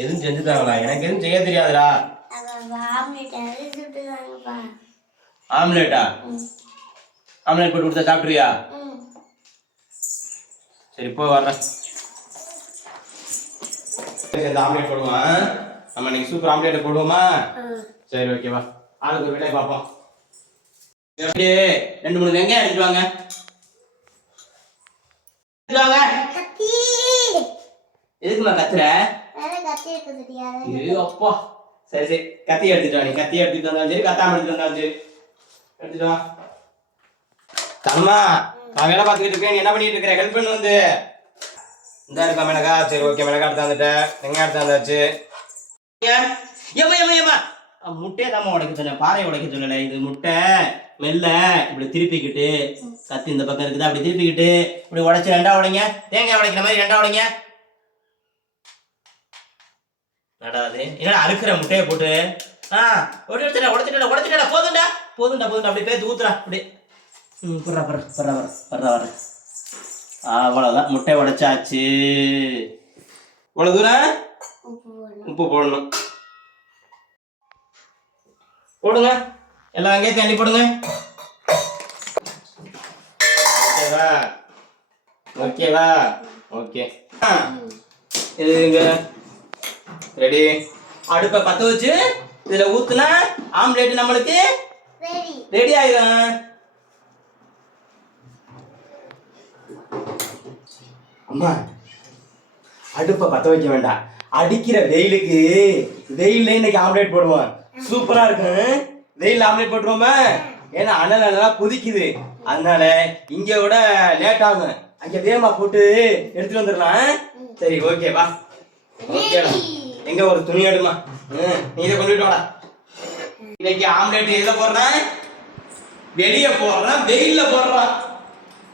எதுவும் செஞ்சுட்டாங்களா எனக்கு எதுவும் செய்ய தெரியாதுடா. ஆம்லேட்டா? ஆம்லேட் போட்டு கொடுத்தா சாப்பிட்றியா? சரி போய் வர்றேன். சேர்ந்து ஆம்லேட் போடுவான் நம்ம இன்னைக்கு சூப்பர் ஆம்லேட் போடுவோமா? சரி ஓகேவா. ஆளுக்கு ஒரு வேலையை பார்ப்போம். ரெண்டு மூணு வெங்காயம் எடுத்துட்டு வாங்க. எதுக்குமா கத்துற? ஐயோ அப்பா. சரி சரி. கத்தி எடுத்துட்டு வா நீ. கத்தி எடுத்துட்டு வந்தாலும் சரி கத்தாம எடுத்துட்டு வந்தாலும் சரி. எடுத்துட்டு வா. தம்மா நான் வேலை பார்த்துக்கிட்டு இருக்கேன். நீ என்ன பண்ணிட்டு இருக்கிற? ஹெல்ப் பண்ணு வந்து. இந்த இருக்கா மிளகா சரி ஓகே மிளகா எடுத்து வந்துட்டேன் வெங்காயம் எடுத்து வந்தாச்சு ஏம்மா ஏம்மா அஹ், முட்டையை தான் உடைக்க சொன்னேன். பாறையை உடைக்க சொல்லலை இது முட்டை மெல்ல இப்படி திருப்பிக்கிட்டு கத்தி இந்த பக்கம் இருக்குது? அப்படி திருப்பிக்கிட்டு இப்படி உடைச்சு ரெண்டா உடைங்க. தேங்காய் உடைக்கிற மாதிரி ரெண்டா உடைங்க. நடாது என்னடா அறுக்கிற முட்டையை போட்டு? ஆ உடைச்சிட்டா உடைச்சிட்டா உடைச்சிட்டா போதும்டா போதும்டா போதும்டா. அப்படி பேத்து ஊத்துறா அப்படி. ம் பர்றா பர்றா பர்றா வர பர்றா வர அவ்வளோதான் முட்டை உடைச்சாச்சு. இவ்வளோ தூரம்? உப்பு போடணும். போடுங்க. எல்லா வெங்காயத்தையும் அள்ளி போடுங்க. ஓகேவா? ஓகேவா? ஓகே. இது இங்க. ரெடி. அடுப்பை பத்த வச்சு இதுல ஊத்துனா ஆம்லேட் நம்மளுக்கு ரெடி ஆயிரும். அம்மா அடுப்பை பத்த வைக்க வேண்டாம். அடிக்கிற வெயிலுக்கு வெயில்ல இன்னைக்கு ஆம்லேட் போடுவோம். சூப்பரா இருக்கும் வெயில் ஆம்லேட் போட்டுருவோமே? ஏன்னா அனல் நல்லா புதிக்குது அதனால இங்க விட லேட் ஆகும். அங்க வேகமா போட்டு எடுத்துட்டு வந்துடலாம் சரி ஓகே வா. ஓகேடா எங்க ஒரு துணி எடுமா? ம், நீ இதை கொண்டுட்டு வாடா. இன்னைக்கு ஆம்லேட் எதை போடுறேன்? வெளியே போடுறேன் வெயில்ல போடுறான்.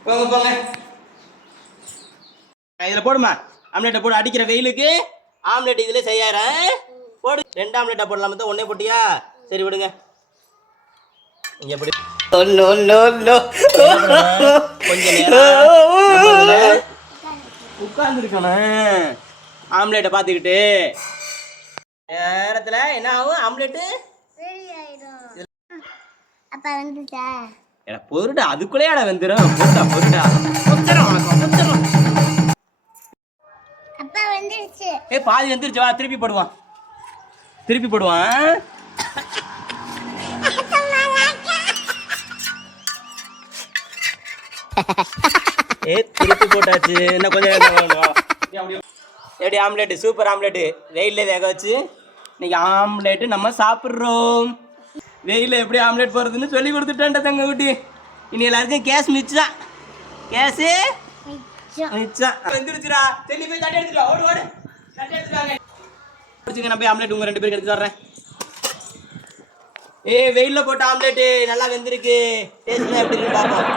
போங்க போங்க. இதுல போடுமா? ஆம்லேட்டை போடு அடிக்கிற வெயிலுக்கு ஆம்லேட் இதுல செய்யறேன். போடு. ரெண்டு ஆம்லேட்டா போடலாம் தான் ஒண்ணே போட்டியா? சரி விடுங்க. இங்க எப்படி? கொஞ்ச நேரம் உட்கார்ந்து இருக்கணும் ஆம்லேட்டை பார்த்துக்கிட்டு. நேரத்துல என்ன ஆகும்? ஆம்லேட்டு? சரி ஆயிடும் அப்பா வந்துச்சா ஏடா பொருடா. அதுக்குள்ளேயாடா வெந்துடும் பொருடா பொருடா. கொஞ்சம் வணக்கம் கொஞ்சம் அப்பா வந்துருச்சு. ஏ பாதி வந்துருச்சு. வா திருப்பி போடுவான் திருப்பி போடுவான். ஏ திருப்பி போட்டாச்சு. இன்னும் கொஞ்சம். எப்படி ஆம்லேட் சூப்பர் ஆம்லேட் வெயில்ல வேக வச்சு இன்னைக்கு ஆம்லேட் நம்ம சாப்பிட்றோம். வெயில்ல எப்படி ஆம்லேட் போடுறதுன்னு சொல்லி கொடுத்துட்டேன்டா தங்க குட்டி இனி எல்லாருக்கும் கேஸ் மிச்சம் கேஸு? மிச்சம். வெந்துருச்சுடா. தெளி போய் தட்டி எடுத்துட்டு வா. ஓடு ஓடு. தட்டி எடுத்துட்டு வாங்க. பிடிச்சிங்க நான் போய் ஆம்லேட் உங்கள் ரெண்டு பேருக்கு எடுத்து தர்றேன். ஏ வெயிலில் போட்ட ஆம்லேட் நல்லா வெந்திருக்கு. டேஸ்ட்லாம் எப்படி இருக்கு பார்ப்போம்.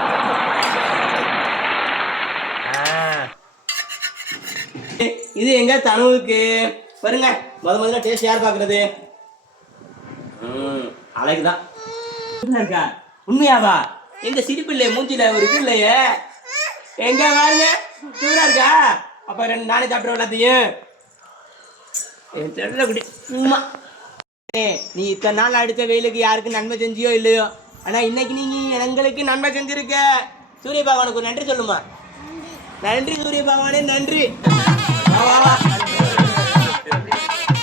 இது எங்க தனவுக்கு? பாருங்க முத முதல்ல டேஸ்ட் யார் பாக்குறது ம் அழகுதான் இருக்கா? உண்மையாவா? எங்க சிரிப்பு இல்லையே மூஞ்சில ஒரு இது இல்லையே. எங்க பாருங்க சூடா இருக்கா? அப்ப ரெண்டு நானே சாப்பிடுறோம் எல்லாத்தையும். என் தெரியல குடி. உமா ஏ நீ இத்தனை நாள் அடுத்த வெயிலுக்கு யாருக்கு நன்மை செஞ்சியோ இல்லையோ? ஆனா இன்னைக்கு நீங்கள் எங்களுக்கு நன்மை செஞ்சிருக்க. சூரிய பகவானுக்கு நன்றி சொல்லுமா? நன்றி. சூரிய பகவானே நன்றி.